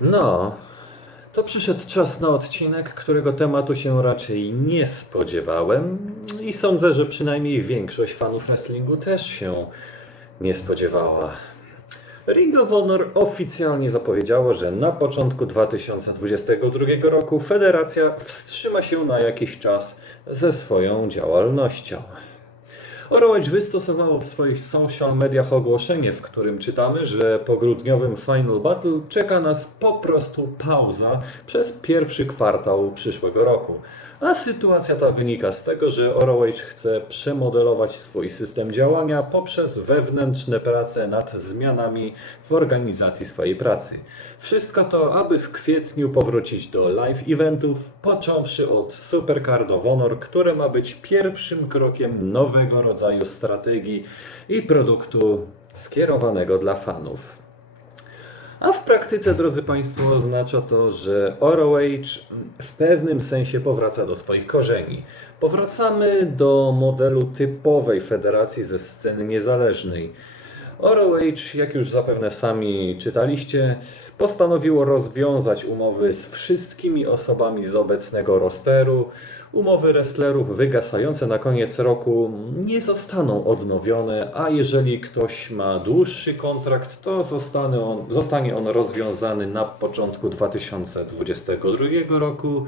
No, to przyszedł czas na odcinek, którego tematu się raczej nie spodziewałem i sądzę, że przynajmniej większość fanów wrestlingu też się nie spodziewała. Ring of Honor oficjalnie zapowiedziało, że na początku 2022 roku federacja wstrzyma się na jakiś czas ze swoją działalnością. ROH wystosowało w swoich social mediach ogłoszenie, w którym czytamy, że po grudniowym Final Battle czeka nas po prostu pauza przez pierwszy kwartał przyszłego roku. A sytuacja ta wynika z tego, że ROH chce przemodelować swój system działania poprzez wewnętrzne prace nad zmianami w organizacji swojej pracy. Wszystko to, aby w kwietniu powrócić do live eventów, począwszy od Supercard of Honor, które ma być pierwszym krokiem nowego rodzaju strategii i produktu skierowanego dla fanów. A w praktyce, drodzy Państwo, oznacza to, że ROH w pewnym sensie powraca do swoich korzeni. Powracamy do modelu typowej federacji ze sceny niezależnej. ROH, jak już zapewne sami czytaliście, postanowiło rozwiązać umowy z wszystkimi osobami z obecnego rosteru. Umowy wrestlerów wygasające na koniec roku nie zostaną odnowione, a jeżeli ktoś ma dłuższy kontrakt, to zostanie on, zostanie on rozwiązany na początku 2022 roku.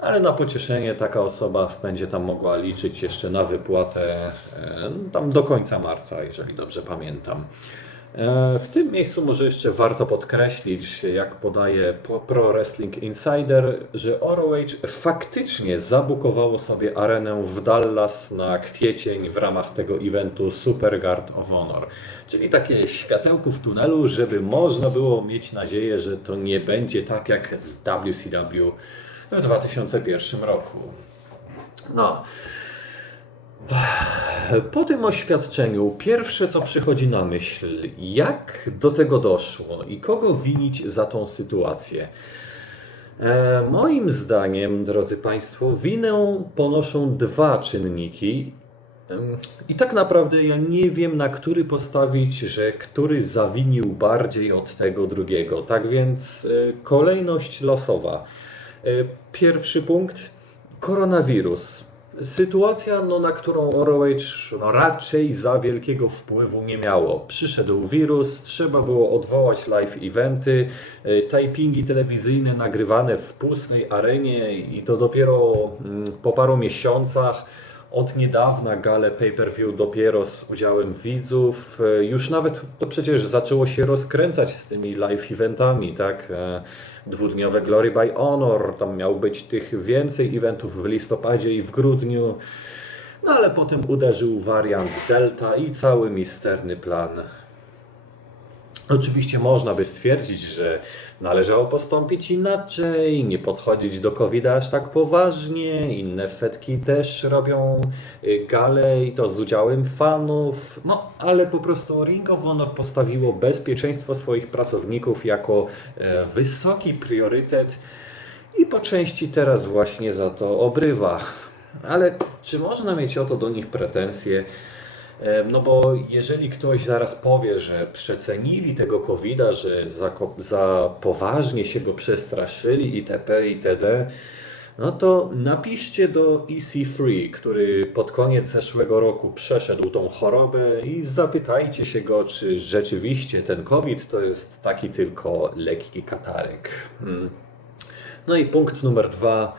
Ale na pocieszenie taka osoba będzie tam mogła liczyć jeszcze na wypłatę e, tam do końca marca, jeżeli dobrze pamiętam. E, W tym miejscu może jeszcze warto podkreślić, jak podaje po- Pro Wrestling Insider, że ROH faktycznie zabukowało sobie arenę w Dallas na kwiecień w ramach tego eventu Super Guard of Honor. Czyli takie światełko w tunelu, żeby można było mieć nadzieję, że to nie będzie tak jak z WCW w 2001 roku. No. Po tym oświadczeniu pierwsze co przychodzi na myśl, jak do tego doszło i kogo winić za tą sytuację. E, moim zdaniem, drodzy Państwo, winę ponoszą dwa czynniki. I tak naprawdę ja nie wiem, na który postawić, że który zawinił bardziej od tego drugiego. Tak więc e, kolejność losowa. E, Pierwszy punkt koronawirus. Sytuacja, no, na którą ROH no, raczej za wielkiego wpływu nie miało. Przyszedł wirus, trzeba było odwołać live eventy, y, typingi telewizyjne nagrywane w pustej arenie i to dopiero mm, po paru miesiącach. Od niedawna gale pay-per-view dopiero z udziałem widzów. Y, Już nawet to przecież zaczęło się rozkręcać z tymi live eventami, tak? E, Dwudniowe Glory by Honor, tam miał być tych więcej eventów w listopadzie i w grudniu. No ale potem uderzył wariant Delta i cały misterny plan. Oczywiście można by stwierdzić, że należało postąpić inaczej, nie podchodzić do covid aż tak poważnie. Inne fetki też robią y, gale i to z udziałem fanów. No, ale po prostu Ring of Honor postawiło bezpieczeństwo swoich pracowników jako e, wysoki priorytet i po części teraz właśnie za to obrywa. Ale czy można mieć o to do nich pretensje? E, No bo jeżeli ktoś zaraz powie, że przecenili tego COVID-a, że za, za poważnie się go przestraszyli itp. itd., no to napiszcie do EC3, który pod koniec zeszłego roku przeszedł tą chorobę i zapytajcie się go, czy rzeczywiście ten COVID to jest taki tylko lekki katarek. Hmm. No i punkt numer dwa.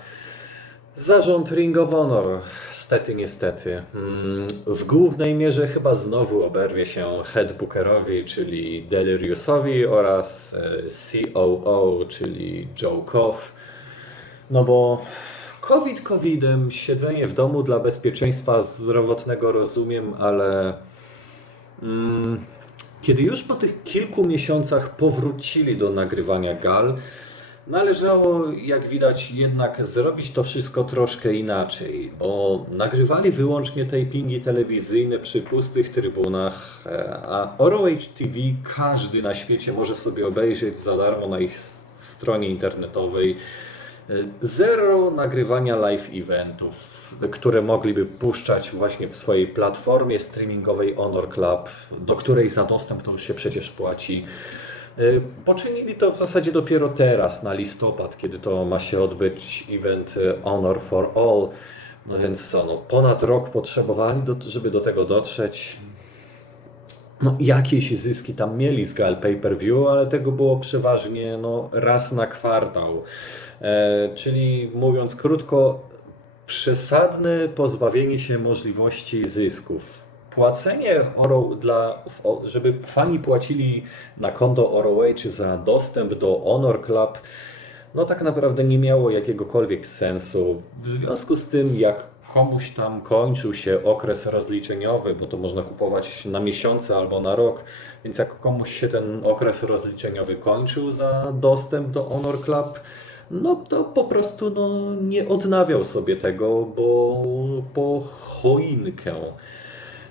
Zarząd Ring of Honor, stety niestety, mm, w głównej mierze chyba znowu oberwie się headbookerowi, czyli Deliriusowi oraz e, COO, czyli Joe Koff. No bo COVID COVIDem, siedzenie w domu dla bezpieczeństwa zdrowotnego rozumiem, ale mm, kiedy już po tych kilku miesiącach powrócili do nagrywania gal, Należało, jak widać, jednak zrobić to wszystko troszkę inaczej, bo nagrywali wyłącznie tapingi telewizyjne przy pustych trybunach, e, a ROH TV każdy na świecie może sobie obejrzeć za darmo na ich stronie internetowej. E, Zero nagrywania live eventów, które mogliby puszczać właśnie w swojej platformie streamingowej Honor Club, do której za dostęp to już się przecież płaci. Y, Poczynili to w zasadzie dopiero teraz, na listopad, kiedy to ma się odbyć event y, Honor for All. No więc co, no, ponad rok potrzebowali, do, żeby do tego dotrzeć. No, jakieś zyski tam mieli z gal pay-per-view, ale tego było przeważnie no, raz na kwartał. E, czyli mówiąc krótko, przesadne pozbawienie się możliwości zysków. Płacenie dla, żeby fani płacili na konto ROH za dostęp do Honor Club, no tak naprawdę nie miało jakiegokolwiek sensu. W związku z tym, jak komuś tam kończył się okres rozliczeniowy, bo to można kupować na miesiące albo na rok, więc jak komuś się ten okres rozliczeniowy kończył za dostęp do Honor Club, no to po prostu no, nie odnawiał sobie tego, bo po choinkę.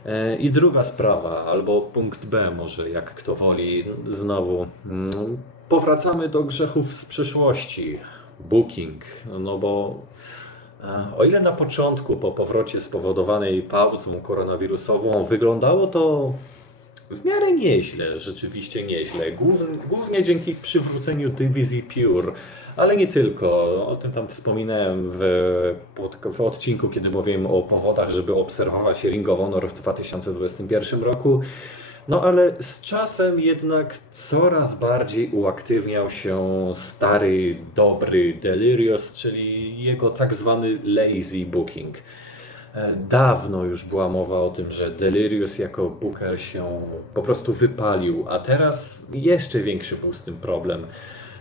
E, I druga sprawa, albo punkt B może, jak kto woli, znowu. mm, Powracamy do grzechów z przeszłości. Booking, no bo e, o ile na początku, po powrocie spowodowanej pauzą koronawirusową, wyglądało to w miarę nieźle, rzeczywiście nieźle. Głównie, głównie dzięki przywróceniu dywizji Pure, ale nie tylko. O tym tam wspominałem w, w odcinku, kiedy mówiłem o powodach, żeby obserwować Ring of Honor w 2021 roku. No ale z czasem jednak coraz bardziej uaktywniał się stary, dobry Delirious, czyli jego tak zwany lazy booking. E, Dawno już była mowa o tym, że Delirious jako booker się po prostu wypalił, a teraz jeszcze większy był z tym problem.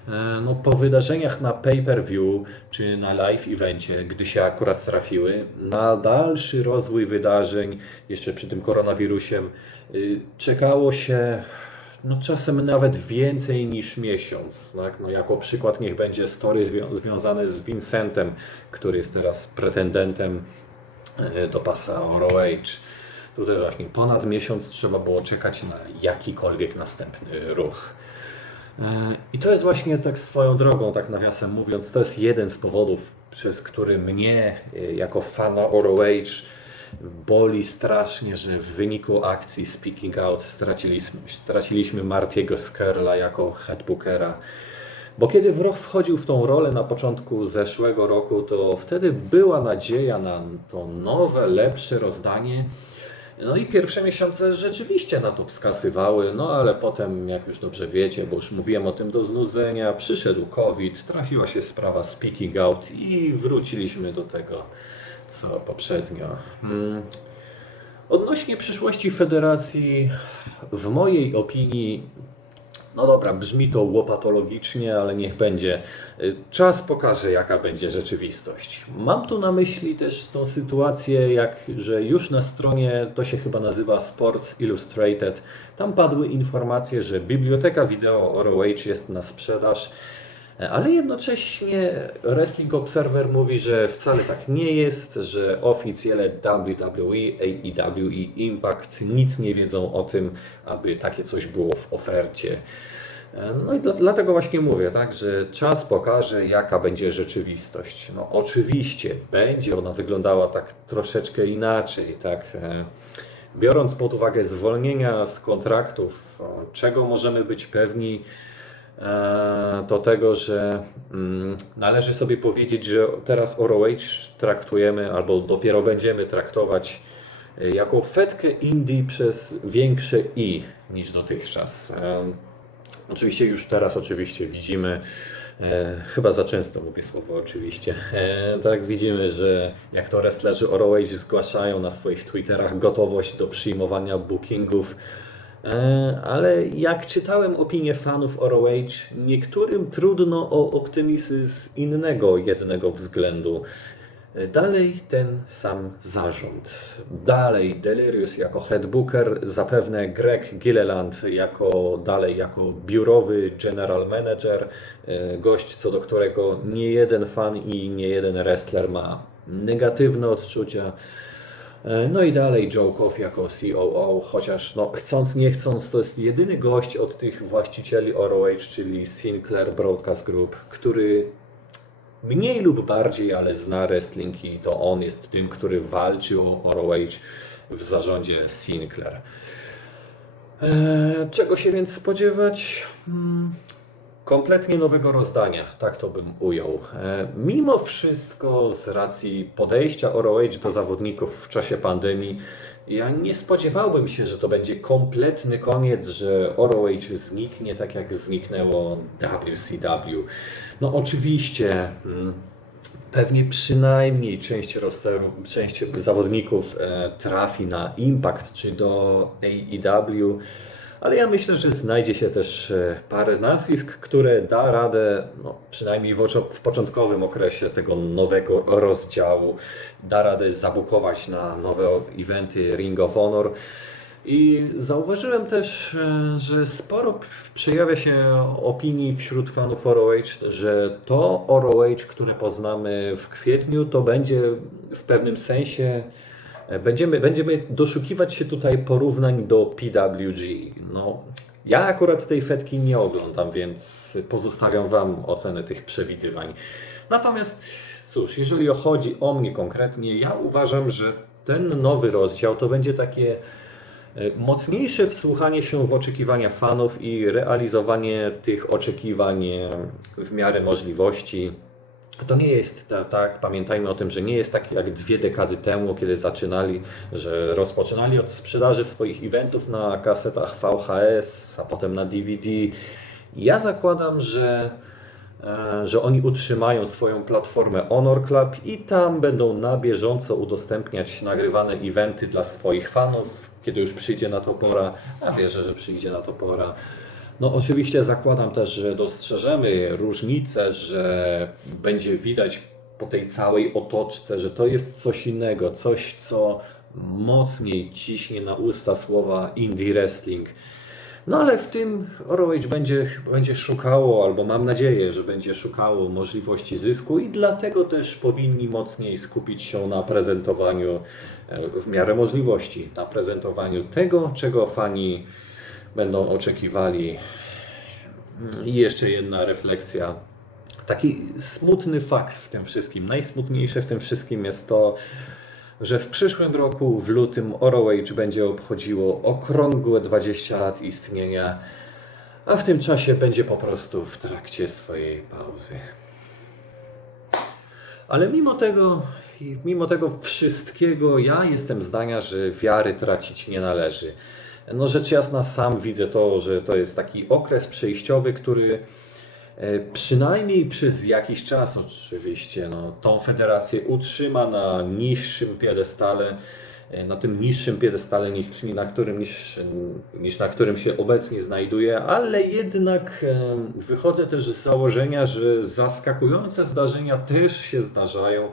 E, No, po wydarzeniach na pay-per-view czy na live evencie, gdy się akurat trafiły, na dalszy rozwój wydarzeń, jeszcze przy tym koronawirusie, y, czekało się no, czasem nawet więcej niż miesiąc. Tak? No, jako przykład niech będzie story zwią- związane z Vincentem, który jest teraz pretendentem e, do pasa ROH. Tutaj właśnie ponad miesiąc trzeba było czekać na jakikolwiek następny ruch. I to jest właśnie tak swoją drogą, tak nawiasem mówiąc, to jest jeden z powodów, przez który mnie e, jako fana ROH boli strasznie, że w wyniku akcji Speaking Out straciliśmy, straciliśmy Martiego Skerla jako headbookera. Bo kiedy Wroch wchodził w tą rolę na początku zeszłego roku, to wtedy była nadzieja na to nowe, lepsze rozdanie. No i pierwsze miesiące rzeczywiście na to wskazywały, no ale potem, jak już dobrze wiecie, bo już mówiłem o tym do znudzenia, przyszedł COVID, trafiła się sprawa Speaking Out i wróciliśmy do tego, co poprzednio. Hmm. Odnośnie przyszłości federacji, w mojej opinii, no dobra, brzmi to łopatologicznie, ale niech będzie. Y, Czas pokaże, jaka będzie rzeczywistość. Mam tu na myśli też tą sytuację, jak, że już na stronie, to się chyba nazywa Sports Illustrated, tam padły informacje, że biblioteka wideo ROH jest na sprzedaż, ale jednocześnie Wrestling Observer mówi, że wcale tak nie jest, że oficjele WWE, AEW i Impact nic nie wiedzą o tym, aby takie coś było w ofercie. No i dla, dlatego właśnie mówię, tak, że czas pokaże, jaka będzie rzeczywistość. No oczywiście będzie ona wyglądała tak troszeczkę inaczej, tak. e, Biorąc pod uwagę zwolnienia z kontraktów, czego możemy być pewni, e, to tego, że mm, należy sobie powiedzieć, że teraz ROH traktujemy, albo dopiero będziemy traktować e, jako fetkę Indii przez większe I niż dotychczas. E, Oczywiście już teraz oczywiście widzimy, e, chyba za często mówię słowo oczywiście, e, tak widzimy, że jak to wrestlerzy ROH zgłaszają na swoich Twitterach gotowość do przyjmowania bookingów, ale jak czytałem opinie fanów ROH, niektórym trudno o optymizm z innego jednego względu. Dalej ten sam zarząd. Dalej Delirious jako headbooker, zapewne Greg Gilleland jako dalej jako biurowy general manager, e, gość co do którego nie jeden fan i nie jeden wrestler ma negatywne odczucia. E, No i dalej Joe Koff jako COO, chociaż no, chcąc nie chcąc to jest jedyny gość od tych właścicieli ROH, czyli Sinclair Broadcast Group, który mniej lub bardziej, ale zna wrestling i to on jest tym, który walczy o ROH w zarządzie Sinclair. Eee, czego się więc spodziewać? Kompletnie nowego rozdania, tak to bym ujął. E, mimo wszystko, z racji podejścia ROH do zawodników w czasie pandemii, ja nie spodziewałbym się, że to będzie kompletny koniec, że ROH zniknie tak jak zniknęło WCW. No oczywiście. mm, Pewnie przynajmniej część rosteru, część zawodników e, trafi na Impact czy do AEW, ale ja myślę, że znajdzie się też e, parę nazwisk, które da radę, no, przynajmniej w, w początkowym okresie tego nowego rozdziału, da radę zabukować na nowe eventy Ring of Honor. I zauważyłem też, e, że sporo przejawia się opinii wśród fanów ROH, że to ROH, które poznamy w kwietniu, to będzie w pewnym sensie Będziemy, będziemy doszukiwać się tutaj porównań do PWG. No, ja akurat tej fetki nie oglądam, więc pozostawiam Wam ocenę tych przewidywań. Natomiast cóż, jeżeli chodzi o mnie konkretnie, ja uważam, że ten nowy rozdział to będzie takie e, mocniejsze wsłuchanie się w oczekiwania fanów i realizowanie tych oczekiwań w miarę możliwości. To nie jest ta- tak, pamiętajmy o tym, że nie jest tak jak dwie dekady temu, kiedy zaczynali, że rozpoczynali od sprzedaży swoich eventów na kasetach VHS, a potem na DVD. Ja zakładam, że, e, że oni utrzymają swoją platformę Honor Club i tam będą na bieżąco udostępniać nagrywane eventy dla swoich fanów, kiedy już przyjdzie na to pora, a wierzę, że przyjdzie na to pora. No oczywiście zakładam też, że dostrzeżemy różnicę, że będzie widać po tej całej otoczce, że to jest coś innego, coś co mocniej ciśnie na usta słowa indie wrestling. No ale w tym ROH będzie, będzie szukało, albo mam nadzieję, że będzie szukało możliwości zysku i dlatego też powinni mocniej skupić się na prezentowaniu e, w miarę możliwości, na prezentowaniu tego, czego fani będą oczekiwali. I jeszcze jedna refleksja. Taki smutny fakt w tym wszystkim, najsmutniejsze w tym wszystkim jest to, że w przyszłym roku, w lutym, ROH będzie obchodziło okrągłe 20 lat istnienia, a w tym czasie będzie po prostu w trakcie swojej pauzy. Ale mimo tego, mimo tego wszystkiego, ja jestem zdania, że wiary tracić nie należy. No rzecz jasna, sam widzę to, że to jest taki okres przejściowy, który e, przynajmniej przez jakiś czas oczywiście no, tą federację utrzyma na niższym piedestale, e, na tym niższym piedestale niż, na którym, niż, niż na którym się obecnie znajduje, ale jednak e, wychodzę też z założenia, że zaskakujące zdarzenia też się zdarzają.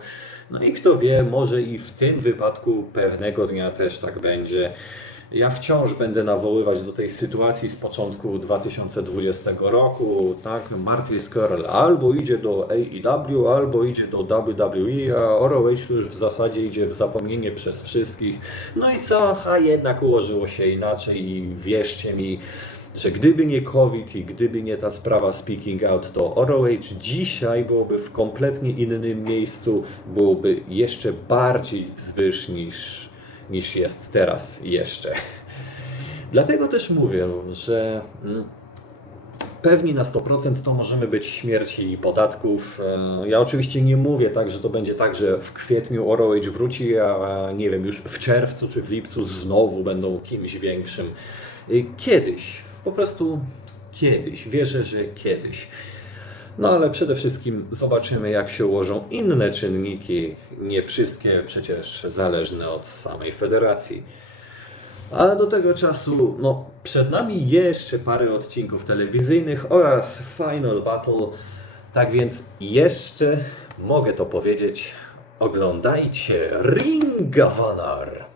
No i kto wie, może i w tym wypadku pewnego dnia też tak będzie. Ja wciąż będę nawoływać do tej sytuacji z początku 2020 roku. Tak, Marty Skrull albo idzie do AEW, albo idzie do WWE, a ROH już w zasadzie idzie w zapomnienie przez wszystkich. No i co? A jednak ułożyło się inaczej i wierzcie mi, że gdyby nie COVID i gdyby nie ta sprawa Speaking Out, to ROH dzisiaj byłoby w kompletnie innym miejscu, byłoby jeszcze bardziej wzwyż niż, niż jest teraz jeszcze. Dlatego też mówię, że mm, pewni na 100% to możemy być śmierci i podatków. E, Ja oczywiście nie mówię tak, że to będzie tak, że w kwietniu ROH wróci, a nie wiem, już w czerwcu czy w lipcu znowu będą kimś większym. Y, Kiedyś, po prostu kiedyś, wierzę, że kiedyś. No ale przede wszystkim zobaczymy, jak się ułożą inne czynniki, nie wszystkie przecież zależne od samej federacji. Ale do tego czasu, no, przed nami jeszcze parę odcinków telewizyjnych oraz Final Battle. Tak więc jeszcze mogę to powiedzieć. Oglądajcie Ring of Honor.